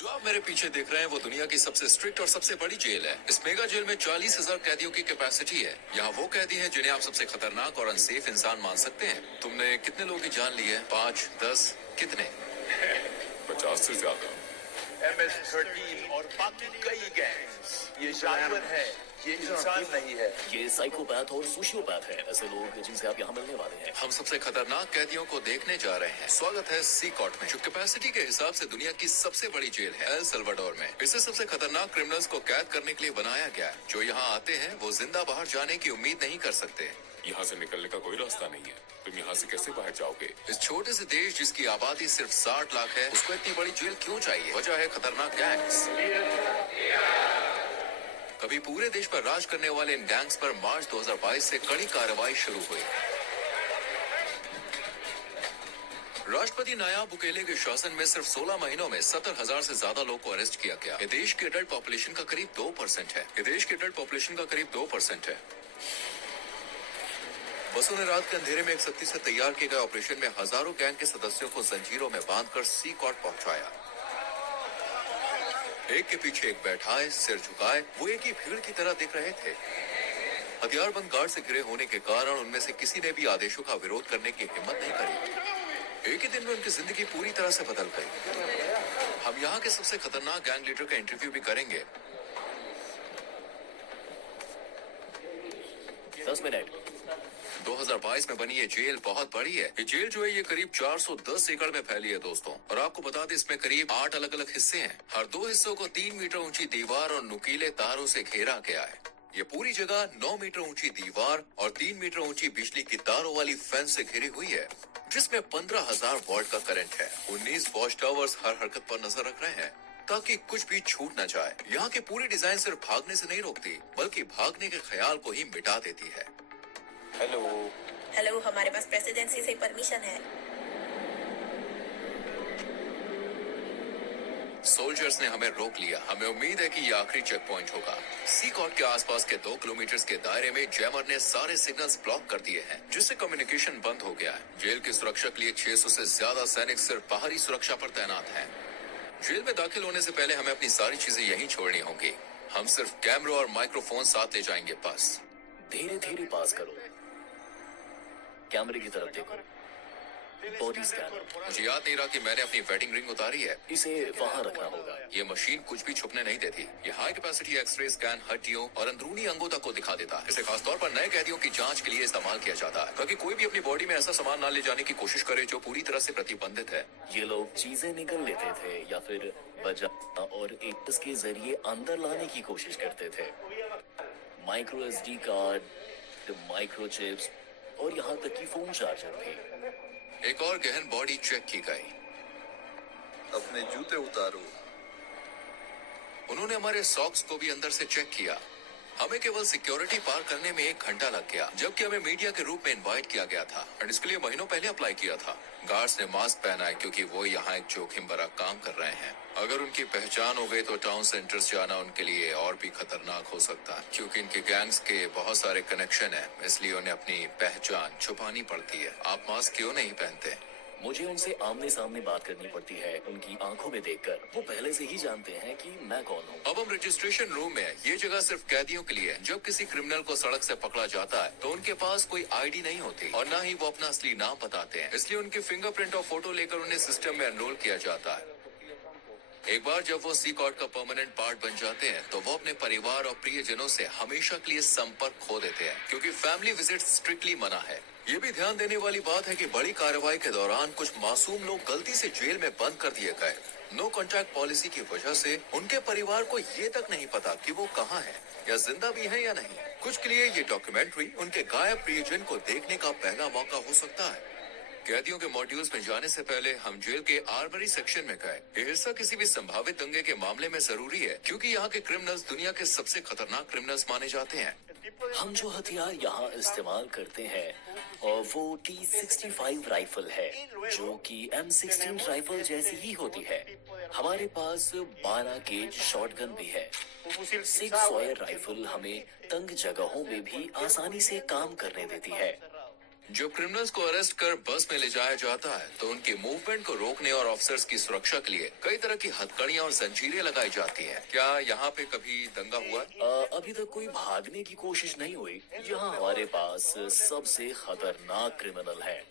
जो आप मेरे पीछे देख रहे हैं वो दुनिया की सबसे स्ट्रिक्ट और सबसे बड़ी जेल है। इस मेगा जेल में 40,000 कैदियों की कैपेसिटी है। यहाँ वो कैदी हैं जिन्हें आप सबसे खतरनाक और अनसेफ इंसान मान सकते हैं। तुमने कितने लोगों की जान ली है? 5, 10, कितने? 50 से ज्यादा। MS-13 और बाकी कई गैंग्स। ये जानवर है, ये इंसान नहीं है। ये साइकोपैथ और सोशियोपैथ है, ऐसे लोग जिनसे आप यहाँ मिलने वाले हैं। हम सबसे खतरनाक कैदियों को देखने जा रहे हैं। स्वागत है सी कॉर्ट में, जो कैपेसिटी के हिसाब से दुनिया की सबसे बड़ी जेल है, एल सल्वाडोर में। इसे सबसे खतरनाक क्रिमिनल्स को कैद करने के लिए बनाया गया है। जो यहाँ आते हैं वो जिंदा बाहर जाने की उम्मीद नहीं कर सकते। यहाँ से निकलने का कोई रास्ता नहीं है। तुम यहाँ से कैसे बाहर जाओगे? इस छोटे से देश जिसकी आबादी सिर्फ 60 लाख है, उसको इतनी बड़ी जेल क्यों चाहिए? वजह है खतरनाक गैंग्स। कभी पूरे देश पर राज करने वाले इन गैंग्स पर मार्च 2022 से कड़ी कार्रवाई शुरू हुई। राष्ट्रपति नायाब बुकेले के शासन में सिर्फ 16 महीनों में 70,000 से ज्यादा लोग को अरेस्ट किया गया। ये देश के एडल्ट पॉपुलेशन का करीब 2% है। बसों ने रात के अंधेरे में एक सख्ती से तैयार किए गए ऑपरेशन में हजारों गैंग के सदस्यों को जंजीरों में बांधकर सी कॉर्ट पहुंचाया। एक के पीछे एक बैठाए, सिर झुकाए, वो एक ही भीड़ की तरह दिख रहे थे। हथियारबंद गार्ड से घिरे होने के कारण उनमें से किसी ने भी आदेशों का विरोध करने की हिम्मत नहीं करी। एक ही दिन में उनकी जिंदगी पूरी तरह से बदल गई। हम यहाँ के सबसे खतरनाक गैंग लीडर का इंटरव्यू भी करेंगे। 10 मिनट। 2022 में बनी ये जेल बहुत बड़ी है। ये जेल जो है ये करीब 410 एकड़ में फैली है दोस्तों। और आपको बता दें इसमें करीब 8 अलग अलग हिस्से हैं। हर 2 हिस्सों को 3 मीटर ऊंची दीवार और नुकीले तारों से घेरा गया है। ये पूरी जगह 9 मीटर ऊंची दीवार और 3 मीटर ऊंची बिजली की तारों वाली फेंस से घिरी हुई है, जिसमें 15,000 वोल्ट का करंट है। 19 वॉच टावर्स हर हरकत पर नजर रख रहे हैं ताकि कुछ भी छूट न जाए। यहाँ की पूरी डिजाइन सिर्फ भागने से नहीं रोकती, बल्कि भागने के ख्याल को ही मिटा देती है। हेलो, हमारे पास प्रेसिडेंसी से परमिशन है। सोल्जर्स ने हमें रोक लिया। हमें उम्मीद है कि ये आखिरी चेक पॉइंट होगा। सी कॉर्ट के आसपास के 2 किलोमीटर के दायरे में जैमर ने सारे सिग्नल्स ब्लॉक कर दिए हैं, जिससे कम्युनिकेशन बंद हो गया है। जेल की सुरक्षा के लिए 600 से ज्यादा सैनिक सिर्फ बाहरी सुरक्षा पर तैनात हैं। जेल में दाखिल होने से पहले हमें अपनी सारी चीजें यहीं छोड़नी होंगी। हम सिर्फ कैमरा और माइक्रोफोन साथ ले जाएंगे बस। धीरे धीरे पास करो, कैमरे की तरफ देखो। Body scanner. मुझे याद नहीं रहा कि मैंने अपनी वेडिंग रिंग उतारी है। इसे वहाँ रखना होगा। ये मशीन कुछ भी छुपने नहीं देती। ये हाई कैपेसिटी एक्सरे स्कैन हड्डियों और अंदरूनी अंगों तक को दिखा देता है। इसे खासतौर पर नए कैदियों की जांच के लिए इस्तेमाल किया जाता है, ताकि कोई भी अपनी बॉडी में ऐसा सामान न ले जाने की कोशिश करे जो पूरी तरह से प्रतिबंधित है। ये लोग चीजें निकल लेते थे या फिर बजा और एक इसके जरिए अंदर लाने की कोशिश करते थे। Micro SD card, micro chips और यहाँ तक कि फोन चार्जर भी। एक और गहन बॉडी चेक की गई। अपने जूते उतारो। उन्होंने हमारे सॉक्स को भी अंदर से चेक किया। हमें केवल सिक्योरिटी पार करने में 1 घंटा लग गया, जबकि हमें मीडिया के रूप में इनवाइट किया गया था और इसके लिए महीनों पहले अप्लाई किया था। गार्ड्स ने मास्क पहना है क्योंकि वो यहाँ एक जोखिम भरा काम कर रहे हैं। अगर उनकी पहचान हो गई तो टाउन सेंटर्स जाना उनके लिए और भी खतरनाक हो सकता है, क्योंकि इनके गैंग्स के बहुत सारे कनेक्शन है, इसलिए उन्हें अपनी पहचान छुपानी पड़ती है। आप मास्क क्यों नहीं पहनते? मुझे उनसे आमने सामने बात करनी पड़ती है, उनकी आंखों में देखकर। वो पहले से ही जानते हैं कि मैं कौन हूँ। अब हम रजिस्ट्रेशन रूम में। ये जगह सिर्फ कैदियों के लिए है। जब किसी क्रिमिनल को सड़क से पकड़ा जाता है तो उनके पास कोई ID नहीं होती और न ही वो अपना असली नाम बताते हैं, इसलिए उनकी फिंगरप्रिंट और फोटो लेकर उन्हें सिस्टम में एनरोल किया जाता है। एक बार जब वो सी कॉर्ट का परमानेंट पार्ट बन जाते हैं तो वो अपने परिवार और प्रियजनों से हमेशा के लिए संपर्क खो देते हैं, क्योंकि फैमिली विजिट स्ट्रिक्टली मना है। ये भी ध्यान देने वाली बात है कि बड़ी कार्रवाई के दौरान कुछ मासूम लोग गलती से जेल में बंद कर दिए गए। नो कॉन्टैक्ट पॉलिसी की वजह से उनके परिवार को ये तक नहीं पता कि वो कहाँ है या जिंदा भी है या नहीं। कुछ के लिए ये डॉक्यूमेंट्री उनके गायब प्रियजन को देखने का पहला मौका हो सकता है। कैदियों के मॉड्यूल्स में जाने से पहले हम जेल के आर्मरी सेक्शन में गए। ये हिस्सा किसी भी संभावित दंगे के मामले में जरूरी है, क्योंकि यहाँ के क्रिमिनल्स दुनिया के सबसे खतरनाक क्रिमिनल्स माने जाते हैं। हम जो हथियार यहाँ इस्तेमाल करते हैं और वो T65 राइफल है, जो कि M16 राइफल जैसी ही होती है। हमारे पास 12 गेज शॉटगन भी है। 6 सॉयर राइफल हमें तंग जगहों में भी आसानी से काम करने देती है। जब क्रिमिनल्स को अरेस्ट कर बस में ले जाया जाता है तो उनके मूवमेंट को रोकने और ऑफिसर्स की सुरक्षा के लिए कई तरह की हथकड़ियां और जंजीरें लगाई जाती हैं। क्या यहाँ पे कभी दंगा हुआ? अभी तक कोई भागने की कोशिश नहीं हुई। यहाँ हमारे पास सबसे खतरनाक क्रिमिनल है।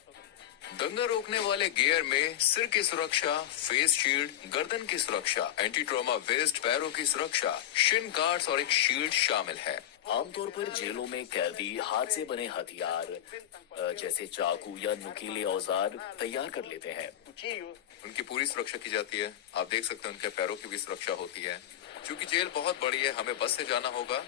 दंगा रोकने वाले गियर में सिर की सुरक्षा, फेस शील्ड, गर्दन की सुरक्षा, एंटी ट्रॉमा वेस्ट, पैरों की सुरक्षा, शिन गार्ड्स और एक शील्ड शामिल है। आमतौर पर जेलों में कैदी हाथ से बने हथियार जैसे चाकू या नुकीले औजार तैयार कर लेते हैं। उनकी पूरी सुरक्षा की जाती है। आप देख सकते हैं उनके पैरों की भी सुरक्षा होती है। क्योंकि जेल बहुत बड़ी है, हमें बस से जाना होगा।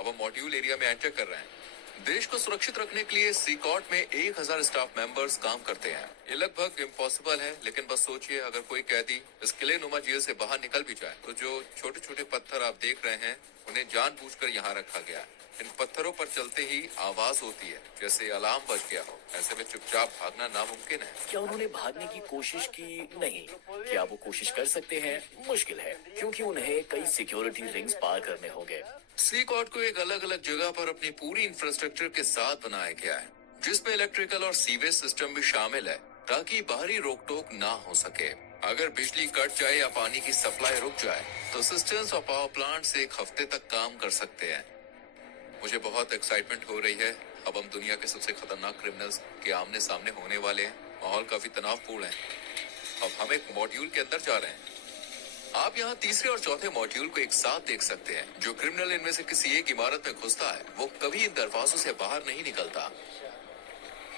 अब हम मॉड्यूल एरिया में एंटर कर रहे हैं। देश को सुरक्षित रखने के लिए सी कॉर्ट में 1000 स्टाफ मेंबर्स काम करते हैं। ये लगभग इम्पॉसिबल है, लेकिन बस सोचिए अगर कोई कैदी इस किले नुमा जेल से बाहर निकल भी जाए तो जो छोटे छोटे पत्थर आप देख रहे हैं उन्हें जानबूझकर यहाँ रखा गया है। इन पत्थरों पर चलते ही आवाज होती है जैसे अलार्म बज गया हो। ऐसे में चुपचाप भागना नामुमकिन है। क्या उन्होंने भागने की कोशिश की? नहीं। क्या वो कोशिश कर सकते हैं? मुश्किल है, क्योंकि उन्हें कई सिक्योरिटी रिंग्स पार करने होंगे। सी कॉर्ट को एक अलग अलग जगह पर अपनी पूरी इंफ्रास्ट्रक्चर के साथ बनाया गया है, जिसमें इलेक्ट्रिकल और सीवेज सिस्टम भी शामिल है ताकि बाहरी रोक टोक ना हो सके। अगर बिजली कट जाए या पानी की सप्लाई रुक जाए तो सिस्टम्स और पावर प्लांट एक हफ्ते तक काम कर सकते हैं। मुझे बहुत एक्साइटमेंट हो रही है। अब हम दुनिया के सबसे खतरनाक क्रिमिनल्स के आमने सामने होने वाले हैं। माहौल काफी तनावपूर्ण है। अब हम एक मॉड्यूल के अंदर जा रहे हैं। आप यहाँ तीसरे और चौथे मॉड्यूल को एक साथ देख सकते हैं। जो क्रिमिनल इनमें से किसी एक इमारत में घुसता है वो कभी इन दरवाजों से बाहर नहीं निकलता।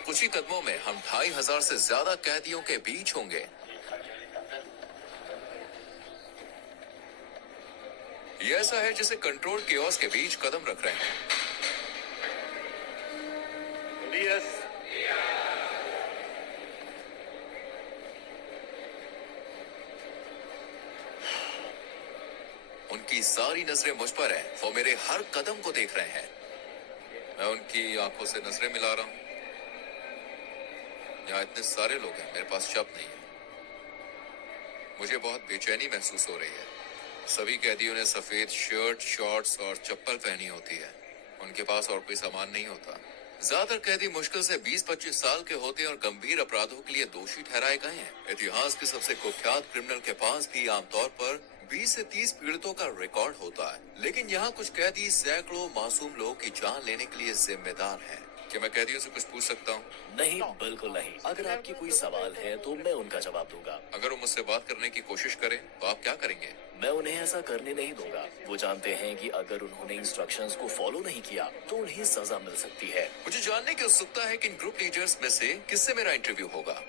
कुछ ही कदमों में हम 2500 से ज्यादा कैदियों के बीच होंगे। ये ऐसा है जैसे कंट्रोल केओस के बीच कदम रख रहे हैं। उनकी सारी नजरें मुझ पर हैं। वो मेरे हर कदम को देख रहे हैं। मैं उनकी आंखों से नजरें मिला रहा हूं। यहाँ इतने सारे लोग हैं, मेरे पास शब्द नहीं है। मुझे बहुत बेचैनी महसूस हो रही है। सभी कैदियों ने सफेद शर्ट, शॉर्ट्स और चप्पल पहनी होती है। उनके पास और कोई सामान नहीं होता। ज्यादातर कैदी मुश्किल से 20-25 साल के होते हैं और गंभीर अपराधों के लिए दोषी ठहराए गए हैं। इतिहास के सबसे कुख्यात क्रिमिनल के पास भी आमतौर पर 20 से 30 पीड़ितों का रिकॉर्ड होता है, लेकिन यहाँ कुछ कैदी सैकड़ों मासूम लोगों की जान लेने के लिए जिम्मेदार हैं। क्या मैं कैदियों से कुछ पूछ सकता हूँ? नहीं, बिल्कुल नहीं। अगर आपकी कोई सवाल है तो मैं उनका जवाब दूंगा। अगर वो मुझसे बात करने की कोशिश करें तो आप क्या करेंगे? मैं उन्हें ऐसा करने नहीं दूंगा। वो जानते हैं कि अगर उन्होंने इंस्ट्रक्शंस को फॉलो नहीं किया तो उन्हें सजा मिल सकती है। मुझे जानने की उत्सुकता है कि इन ग्रुप लीडर्स में से किससे मेरा इंटरव्यू होगा।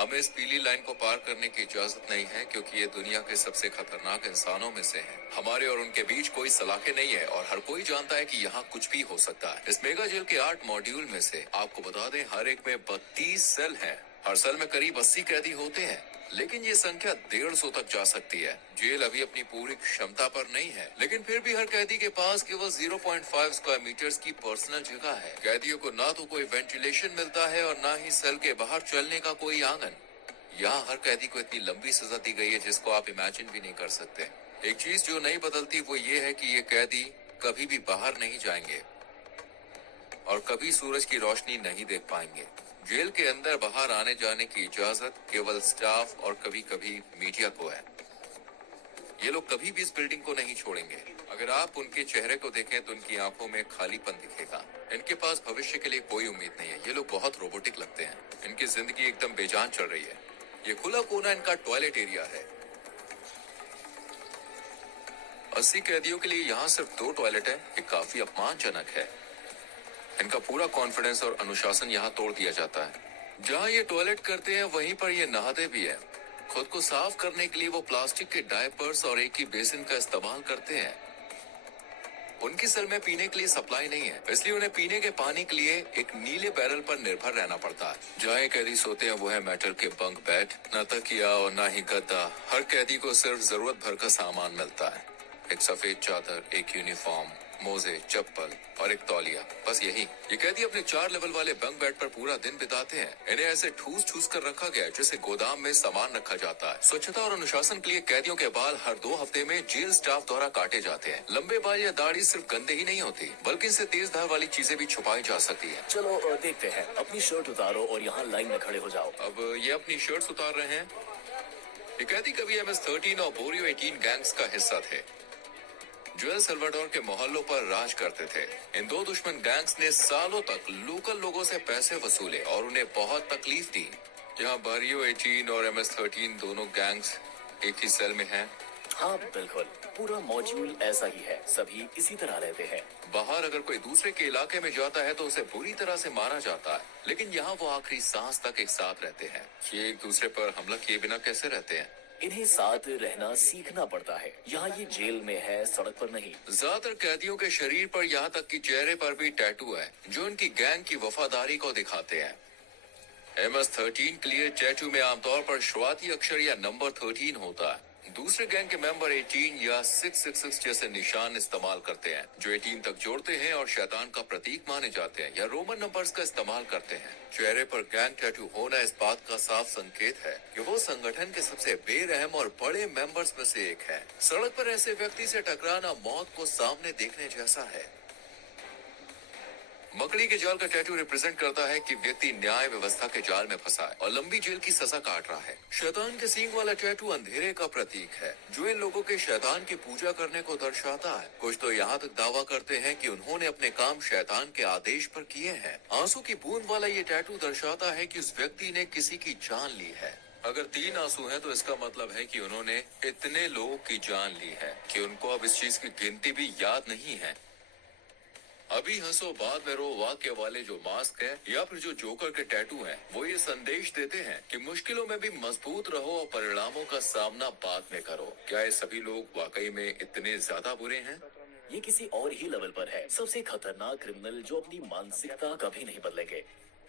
हमें इस पीली लाइन को पार करने की इजाजत नहीं है क्योंकि ये दुनिया के सबसे खतरनाक इंसानों में से हैं। हमारे और उनके बीच कोई सलाखें नहीं है और हर कोई जानता है कि यहाँ कुछ भी हो सकता है। इस मेगा जेल के 8 मॉड्यूल में से आपको बता दें हर एक में 32 सेल हैं। हर सेल में करीब 80 कैदी होते हैं, लेकिन ये संख्या 150 तक जा सकती है। जेल अभी अपनी पूरी क्षमता पर नहीं है, लेकिन फिर भी हर कैदी के पास केवल 0.5 स्क्वायर मीटर्स की पर्सनल जगह है। कैदियों को ना तो कोई वेंटिलेशन मिलता है और ना ही सेल के बाहर चलने का कोई आंगन। यहाँ हर कैदी को इतनी लंबी सजा दी गई है जिसको आप इमेजिन भी नहीं कर सकते। एक चीज जो नहीं बदलती वो ये है कि ये कैदी कभी भी बाहर नहीं जाएंगे और कभी सूरज की रोशनी नहीं देख पाएंगे। जेल के अंदर बाहर आने जाने की इजाजत केवल स्टाफ और कभी कभी मीडिया को है। ये लोग कभी भी इस बिल्डिंग को नहीं छोड़ेंगे। अगर आप उनके चेहरे को देखें तो उनकी आंखों में खालीपन दिखेगा। इनके पास भविष्य के लिए कोई उम्मीद नहीं है। ये लोग बहुत रोबोटिक लगते हैं। इनकी जिंदगी एकदम बेजान चल रही है। ये खुला कोना इनका टॉयलेट एरिया है। 80 कैदियों के लिए यहाँ सिर्फ 2 टॉयलेट है। ये काफी अपमानजनक है। इनका पूरा कॉन्फिडेंस और अनुशासन यहाँ तोड़ दिया जाता है। जहाँ ये टॉयलेट करते हैं वहीं पर ये नहाते भी हैं। खुद को साफ करने के लिए वो प्लास्टिक के डायपर्स और एक ही बेसिन का इस्तेमाल करते हैं। उनकी सेल में पीने के लिए सप्लाई नहीं है, इसलिए उन्हें पीने के पानी के लिए एक नीले बैरल पर निर्भर रहना पड़ता है। जहाँ ये कैदी सोते हैं वो है मेटल के बंक बेड। न तकिया और न ही गद्दा। हर कैदी को सिर्फ जरूरत भर का सामान मिलता है। एक सफेद चादर, एक यूनिफॉर्म, मोजे, चप्पल और एक तौलिया, बस यही। ये कैदी अपने 4 लेवल वाले बंक बेड पर पूरा दिन बिताते हैं। इन्हें ऐसे ठूस कर रखा गया है जैसे गोदाम में सामान रखा जाता है। स्वच्छता और अनुशासन के लिए कैदियों के बाल हर 2 हफ्ते में जेल स्टाफ द्वारा काटे जाते हैं। लंबे बाल या दाढ़ी सिर्फ गंदे ही नहीं होती, बल्कि इनसे तेज धार वाली चीजें भी छुपाई जा सकती है। चलो देखते हैं। अपनी शर्ट उतारो और यहाँ लाइन में खड़े हो जाओ। अब ये अपनी शर्ट्स उतार रहे हैं। ये कैदी कभी MS-13 और बोरियो 18 गैंग्स का हिस्सा थे जो एल सल्वाडोर के मोहल्लों पर राज करते थे। इन 2 दुश्मन गैंग्स ने सालों तक लोकल लोगों से पैसे वसूले और उन्हें बहुत तकलीफ दी। यहाँ बोरियो 18 और MS-13 दोनों गैंग्स एक ही सेल में हैं। हाँ बिल्कुल, पूरा मॉड्यूल ऐसा ही है, सभी इसी तरह रहते हैं। बाहर अगर कोई दूसरे के इलाके में जाता है तो उसे बुरी तरह से मारा जाता है, लेकिन यहाँ वो आखिरी सांस तक एक साथ रहते हैं। ये एक दूसरे पर हमला किए बिना कैसे रहते हैं? इन्हें साथ रहना सीखना पड़ता है। यहाँ ये जेल में है, सड़क पर नहीं। ज्यादातर कैदियों के शरीर पर यहाँ तक कि चेहरे पर भी टैटू है जो उनकी गैंग की वफादारी को दिखाते हैं। MS-13 के लिए टैटू में आमतौर पर शुरुआती अक्षर या नंबर 13 होता है। दूसरे गैंग के मेंबर 18 या 666 जैसे निशान इस्तेमाल करते हैं जो 18 तक जोड़ते हैं और शैतान का प्रतीक माने जाते हैं, या रोमन नंबर्स का इस्तेमाल करते हैं। चेहरे पर गैंग टैटू होना इस बात का साफ संकेत है कि वो संगठन के सबसे बेरहम और बड़े मेंबर्स में से एक है। सड़क पर ऐसे व्यक्ति से टकराना मौत को सामने देखने जैसा है। मकड़ी के जाल का टैटू रिप्रेजेंट करता है कि व्यक्ति न्याय व्यवस्था के जाल में फंसा है और लंबी जेल की सजा काट रहा है। शैतान के सींग वाला टैटू अंधेरे का प्रतीक है जो इन लोगों के शैतान की पूजा करने को दर्शाता है। कुछ तो यहाँ तक दावा करते हैं कि उन्होंने अपने काम शैतान के आदेश पर किए हैं। आंसू की बूंद वाला ये टैटू दर्शाता है कि उस व्यक्ति ने किसी की जान ली है। अगर 3 आंसू हैं तो इसका मतलब है कि उन्होंने इतने लोगों की जान ली है कि उनको अब इस चीज की गिनती भी याद नहीं है। अभी हंसो बाद में रो वाक्य वाले जो मास्क है या फिर जो जोकर के टैटू हैं, वो ये संदेश देते हैं कि मुश्किलों में भी मजबूत रहो और परिणामों का सामना बाद में करो। क्या ये सभी लोग वाकई में इतने ज्यादा बुरे हैं? ये किसी और ही लेवल पर है। सबसे खतरनाक क्रिमिनल जो अपनी मानसिकता कभी नहीं बदलेंगे।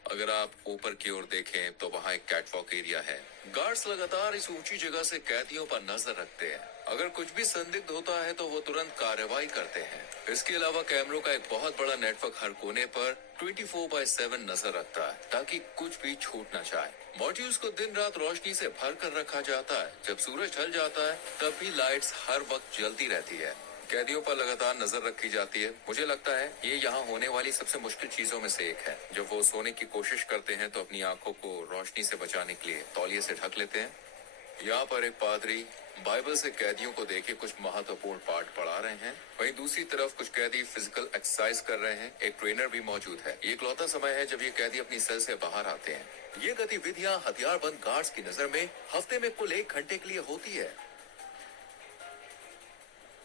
अगर आप ऊपर की ओर देखें तो वहाँ एक कैटवॉक एरिया है। गार्ड्स लगातार इस ऊंची जगह से कैदियों पर नजर रखते हैं। अगर कुछ भी संदिग्ध होता है तो वो तुरंत कार्रवाई करते हैं। इसके अलावा कैमरों का एक बहुत बड़ा नेटवर्क हर कोने पर 24/7 नजर रखता है ताकि कुछ भी छूट न जाए। मॉड्यूल्स को दिन रात रोशनी से भर कर रखा जाता है। जब सूरज ढल जाता है तब भी लाइट्स हर वक्त जलती रहती है। कैदियों पर लगातार नजर रखी जाती है। मुझे लगता है ये यहाँ होने वाली सबसे मुश्किल चीजों में से एक है। जब वो सोने की कोशिश करते हैं तो अपनी आंखों को रोशनी से बचाने के लिए तौलिए से ढक लेते हैं। यहाँ पर एक पादरी बाइबल से कैदियों को देके कुछ महत्वपूर्ण पाठ पढ़ा रहे हैं। वहीं दूसरी तरफ कुछ कैदी फिजिकल एक्सरसाइज कर रहे हैं। एक ट्रेनर भी मौजूद है। ये इकलौता समय है जब ये कैदी अपनी सेल से बाहर आते हैं। ये गतिविधियाँ हथियारबंद गार्ड्स की नजर में हफ्ते में कुल 1 घंटे के लिए होती है।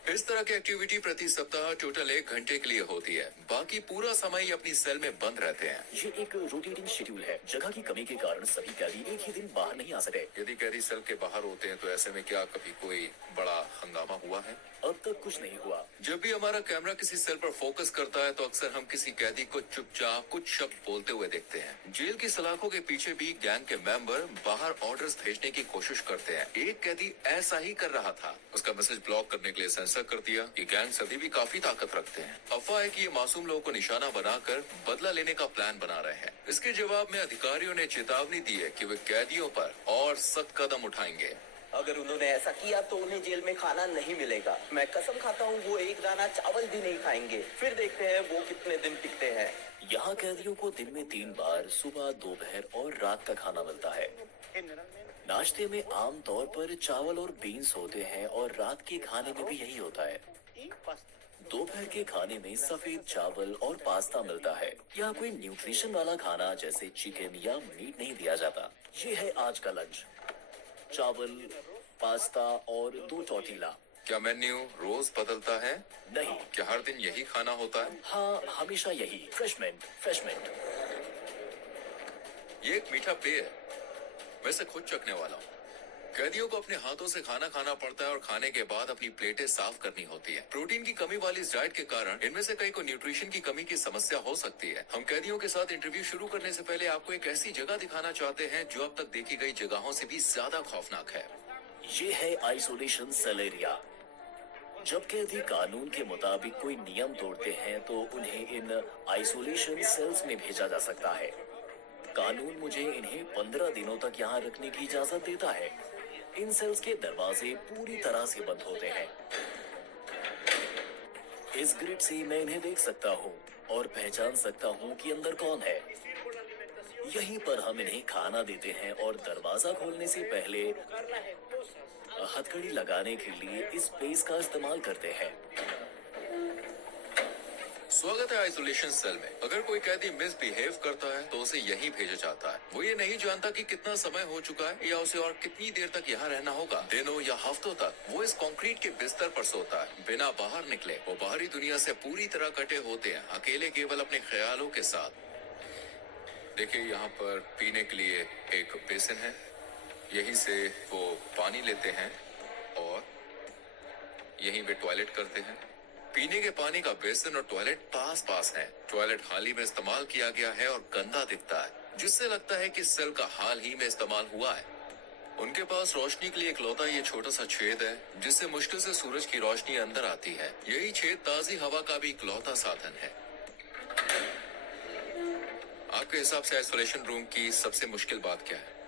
इस तरह की एक्टिविटी प्रति सप्ताह टोटल 1 घंटे के लिए होती है। बाकी पूरा समय अपनी सेल में बंद रहते हैं। ये एक रोटेटिंग शेड्यूल है। जगह की कमी के कारण सभी कैदी एक ही दिन बाहर नहीं आ सकते। यदि कैदी सेल के बाहर होते हैं तो ऐसे में क्या कभी कोई बड़ा हंगामा हुआ है? अब तक कुछ नहीं हुआ। जब भी हमारा कैमरा किसी सेल पर फोकस करता है तो अक्सर हम किसी कैदी को चुपचाप कुछ शब्द बोलते हुए देखते हैं। जेल की सलाखों के पीछे भी गैंग के मेंबर बाहर ऑर्डर्स भेजने की कोशिश करते हैं। एक कैदी ऐसा ही कर रहा था। उसका मैसेज ब्लॉक करने के लिए सेंसर कर दिया। ये गैंग सभी भी काफी ताकत रखते हैं। अफवाह है कि ये मासूम लोगों को निशाना बनाकर बदला लेने का प्लान बना रहे हैं। इसके जवाब में अधिकारियों ने चेतावनी दी है कि वे कैदियों पर और सख्त कदम उठाएंगे। अगर उन्होंने ऐसा किया तो उन्हें जेल में खाना नहीं मिलेगा। मैं कसम खाता हूँ वो एक दाना चावल भी नहीं खाएंगे। फिर देखते हैं वो कितने दिन टिकते हैं। यहाँ कैदियों को दिन में 3 बार सुबह, दोपहर और रात का खाना मिलता है। नाश्ते में आम तौर पर चावल और बीन्स होते हैं और रात के खाने में भी यही होता है। दोपहर के खाने में सफेद चावल और पास्ता मिलता है। यहाँ कोई न्यूट्रिशन वाला खाना जैसे चिकन या मीट नहीं दिया जाता। ये है आज का लंच। चावल, पास्ता और 2 टॉर्टिला। क्या मेन्यू रोज बदलता है? नहीं। क्या हर दिन यही खाना होता है? हाँ, हमेशा यही। फ्रेशमेंट। ये एक मीठा पेय है। वैसे खुद चखने वाला हूँ। कैदियों को अपने हाथों से खाना खाना पड़ता है और खाने के बाद अपनी प्लेटें साफ करनी होती है। प्रोटीन की कमी वाली इस डाइट के कारण इनमें से कई को न्यूट्रिशन की कमी की समस्या हो सकती है। हम कैदियों के साथ इंटरव्यू शुरू करने से पहले आपको एक ऐसी जगह दिखाना चाहते हैं जो अब तक देखी गई जगहों से भी ज्यादा खौफनाक है। ये है आइसोलेशन सेल एरिया। जब कैदी कानून के मुताबिक कोई नियम तोड़ते हैं तो उन्हें इन आइसोलेशन सेल्स में भेजा जा सकता है। कानून मुझे इन्हें 15 दिनों तक यहाँ रखने की इजाजत देता है। इन सेल्स के दरवाजे पूरी तरह से बंद होते हैं। इस ग्रिड से मैं इन्हें देख सकता हूँ और पहचान सकता हूँ कि अंदर कौन है। यहीं पर हम इन्हें खाना देते हैं और दरवाजा खोलने से पहले हथकड़ी लगाने के लिए इस पेस्ट का इस्तेमाल करते हैं। स्वागत है आइसोलेशन सेल में। अगर कोई कैदी मिसबिहेव करता है तो उसे यहीं भेजा जाता है। वो ये नहीं जानता कि कितना समय हो चुका है या उसे और कितनी देर तक यहाँ रहना होगा। दिनों या हफ्तों तक वो इस कंक्रीट के बिस्तर पर सोता है, बिना बाहर निकले। वो बाहरी दुनिया से पूरी तरह कटे होते हैं, अकेले केवल अपने ख्यालों के साथ। देखिए, यहाँ पर पीने के लिए एक बेसिन है। यहीं से वो पानी लेते हैं और यहीं वे टॉयलेट करते हैं। पीने के पानी का बेसिन और टॉयलेट पास पास है। टॉयलेट हाल ही में इस्तेमाल किया गया है और गंदा दिखता है, जिससे लगता है कि सेल का हाल ही में इस्तेमाल हुआ है। उनके पास रोशनी के लिए इकलौता ये छोटा सा छेद है, जिससे मुश्किल से सूरज की रोशनी अंदर आती है। यही छेद ताजी हवा का भी इकलौता साधन है। आपके हिसाब से आइसोलेशन रूम की सबसे मुश्किल बात क्या है?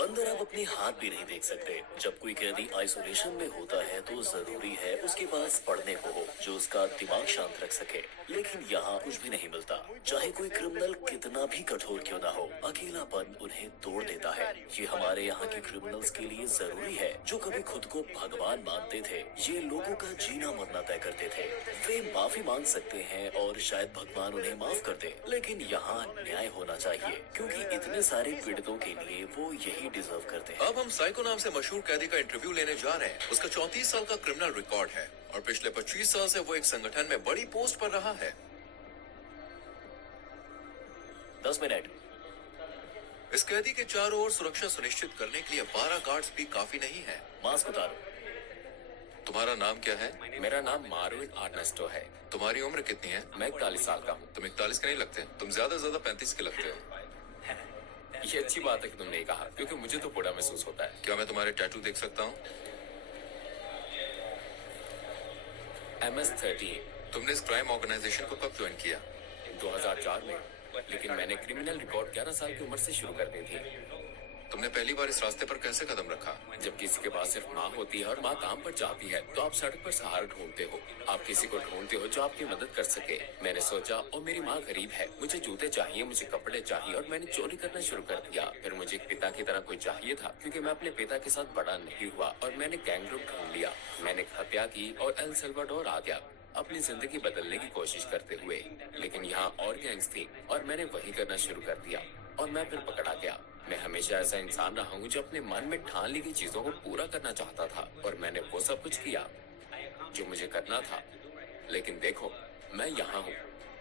अंदर आप अपने हाथ भी नहीं देख सकते। जब कोई कैदी आइसोलेशन में होता है तो जरूरी है उसके पास पढ़ने को हो जो उसका दिमाग शांत रख सके, लेकिन यहाँ कुछ भी नहीं मिलता। चाहे कोई क्रिमिनल कितना भी कठोर क्यों ना हो, अकेलापन उन्हें तोड़ देता है। ये हमारे यहाँ के क्रिमिनल्स के लिए जरूरी है जो कभी खुद को भगवान मानते थे। ये लोगों का जीना मरना तय करते थे। वे माफी मांग सकते हैं और शायद भगवान उन्हें माफ कर दे, लेकिन यहाँ न्याय होना चाहिए क्योंकि इतने सारे पीड़ितों के लिए वो यही डिजर्व करते हैं। अब हम साइको नाम से मशहूर कैदी का इंटरव्यू लेने जा रहे हैं। उसका 34 साल का क्रिमिनल रिकॉर्ड है और पिछले 25 साल से वो एक संगठन में बड़ी पोस्ट पर रहा है। 10 मिनट। इस कैदी के चारों ओर सुरक्षा सुनिश्चित करने के लिए 12 गार्ड्स भी काफी नहीं है। मास्क उतारो। तुम्हारा नाम क्या है? मेरा नाम मार्विन आर्नेस्टो है। तुम्हारी उम्र कितनी है? मैं 41 साल का हूँ। तुम 41 के नहीं लगते, तुम ज्यादा 35 के लगते हो। ये अच्छी बात है कि तुमने कहा, क्योंकि मुझे तो बूढ़ा महसूस होता है। क्या मैं तुम्हारे टैटू देख सकता हूँ? MS-13 तुमने इस क्राइम ऑर्गेनाइजेशन को कब ज्वाइन किया? 2004 में, लेकिन मैंने क्रिमिनल रिकॉर्ड 11 साल की उम्र से शुरू कर दी थी। तुमने पहली बार इस रास्ते पर कैसे कदम रखा? जब किसी के पास सिर्फ माँ होती है और माँ काम पर जाती है तो आप सड़क पर सहारा ढूंढते हो। आप किसी को ढूंढते हो जो आपकी मदद कर सके। मैंने सोचा, और मेरी माँ गरीब है, मुझे जूते चाहिए, मुझे कपड़े चाहिए, और मैंने चोरी करना शुरू कर दिया। फिर मुझे एक पिता की तरह कोई चाहिए था, क्योंकि मैं अपने पिता के साथ बड़ा नहीं हुआ, और मैंने गैंग ग्रुप ढूंढ लिया। मैंने हत्या की और एल सल्वाडोर आ गया अपनी जिंदगी बदलने की कोशिश करते हुए। लेकिन यहाँ और गैंग्स थी और मैंने वही करना शुरू कर दिया और मैं फिर पकड़ा गया। मैं हमेशा ऐसा इंसान रहा हूँ जो अपने मन में ठान ली गई चीजों को पूरा करना चाहता था, और मैंने वो सब कुछ किया जो मुझे करना था। लेकिन देखो, मैं यहाँ हूँ।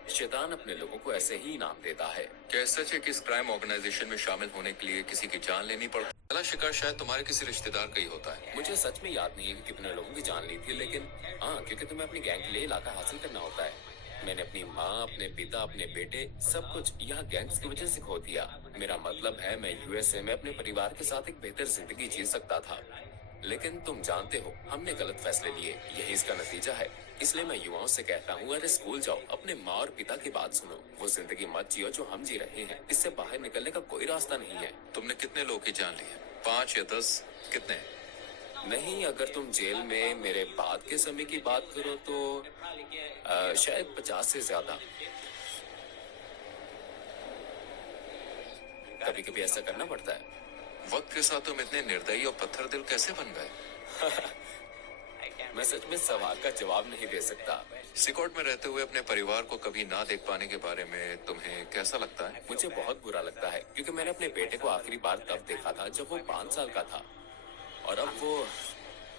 शैतान अपने लोगों को ऐसे ही इनाम देता है। क्या सच है कि इस क्राइम ऑर्गेनाइजेशन में शामिल होने के लिए किसी की जान लेनी पड़ती? पहला शिकार शायद तुम्हारे किसी रिश्तेदार का ही होता है। मुझे सच में याद नहीं है कि कितने लोगों की जान ली थी, लेकिन हाँ, क्योंकि तुम्हें अपनी गैंग के लिए इलाका हासिल करना होता है। मैंने अपनी माँ, अपने पिता, अपने बेटे, सब कुछ यहाँ गैंग्स की वजह से खो दिया। मेरा मतलब है, मैं USA में अपने परिवार के साथ एक बेहतर जिंदगी जी सकता था, लेकिन तुम जानते हो, हमने गलत फैसले लिए। यही इसका नतीजा है। इसलिए मैं युवाओं से कहता हूँ, अरे स्कूल जाओ, अपने माँ और पिता की बात सुनो। वो जिंदगी मत जियो जो हम जी रहे हैं। इससे बाहर निकलने का कोई रास्ता नहीं है। तुमने कितने लोगों की जान ली है? 5 या 10? कितने? नहीं, अगर तुम जेल में मेरे बाद के समय की बात करो तो शायद 50 से ज्यादा। कभी कभी ऐसा करना पड़ता है। वक्त के साथ तुम इतने निर्दयी और पत्थर दिल कैसे बन गए? मैं सच में सवाल का जवाब नहीं दे सकता। सिकोट में रहते हुए अपने परिवार को कभी ना देख पाने के बारे में तुम्हें कैसा लगता है? मुझे बहुत बुरा लगता है, क्योंकि मैंने अपने बेटे को आखिरी बार तब देखा था जब वो 5 साल का था, और अब वो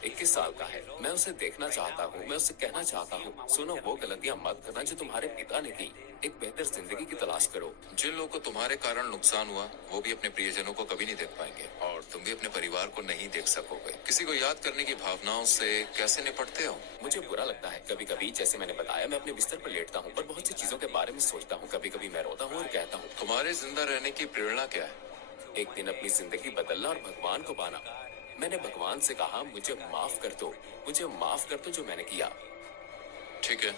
21 साल का है। मैं उसे देखना चाहता हूँ, मैं उसे कहना चाहता हूँ, सुनो, वो गलतियाँ मत करना जो तुम्हारे पिता ने की। एक बेहतर जिंदगी की तलाश करो। जिन लोगों को तुम्हारे कारण नुकसान हुआ, वो भी अपने प्रियजनों को कभी नहीं देख पाएंगे, और तुम भी अपने परिवार को नहीं देख सकोगे। किसी को याद करने की भावनाओं से कैसे निपटते हो? मुझे बुरा लगता है कभी कभी। जैसे मैंने बताया, मैं अपने बिस्तर पर लेटता हूँ और बहुत सी चीजों के बारे में सोचता हूँ। कभी कभी मैं रोता हूँ और कहता हूँ, तुम्हारे जिंदा रहने की प्रेरणा क्या है? एक दिन अपनी जिंदगी बदलना और भगवान को पाना। मैंने भगवान से कहा, मुझे माफ कर दो, मुझे माफ कर दो जो मैंने किया। ठीक है।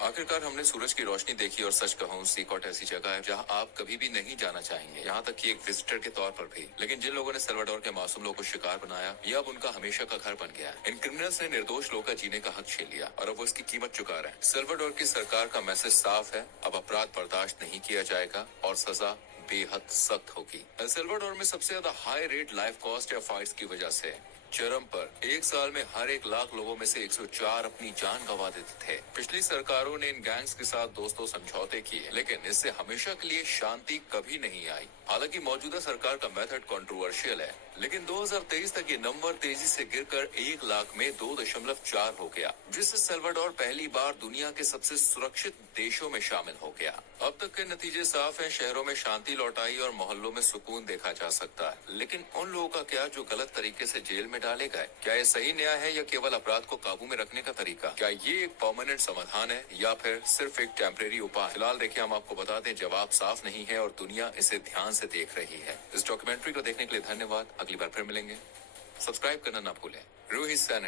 आखिरकार हमने सूरज की रोशनी देखी और सच कहूं सीकॉट ऐसी जगह है जहां आप कभी भी नहीं जाना चाहेंगे, यहाँ तक कि एक विजिटर के तौर पर भी। लेकिन जिन लोगों ने सल्वाडोर के मासूम लोगों को शिकार बनाया, ये अब उनका हमेशा का घर बन गया है। इन क्रिमिनल्स ने निर्दोष लोगों का जीने का हक छीन लिया और अब वो इसकी कीमत चुका रहे हैं। सल्वाडोर की सरकार का मैसेज साफ है, अब अपराध बर्दाश्त नहीं किया जाएगा और सजा बेहद सख्त होगी। एल सल्वाडोर में सबसे ज्यादा हाई रेट लाइफ कॉस्ट या फाइट्स की वजह से चरम पर एक साल में हर 1 लाख लोगों में से 104 अपनी जान गंवा देते थे। पिछली सरकारों ने इन गैंग्स के साथ दोस्तों समझौते किए, लेकिन इससे हमेशा के लिए शांति कभी नहीं आई। हालांकि मौजूदा सरकार का मेथड कंट्रोवर्शियल है, लेकिन 2023 तक ये नंबर तेजी से गिरकर 1 लाख में 2.4 हो गया, जिससे सल्वाडोर पहली बार दुनिया के सबसे सुरक्षित देशों में शामिल हो गया। अब तक के नतीजे साफ हैं, शहरों में शांति लौट आई और मोहल्लों में सुकून देखा जा सकता है। लेकिन उन लोगों का क्या जो गलत तरीके से जेल में डाले गए? क्या ये सही न्याय है या केवल अपराध को काबू में रखने का तरीका? क्या ये एक परमानेंट समाधान है या फिर सिर्फ एक टेम्परेरी उपाय? फिलहाल देखिए, हम आपको बता दें, जवाब साफ नहीं है और दुनिया इसे ध्यान से देख रही है। इस डॉक्यूमेंट्री को देखने के लिए धन्यवाद। अगली बार फिर मिलेंगे। सब्सक्राइब करना ना भूलें। रूही सेनेट।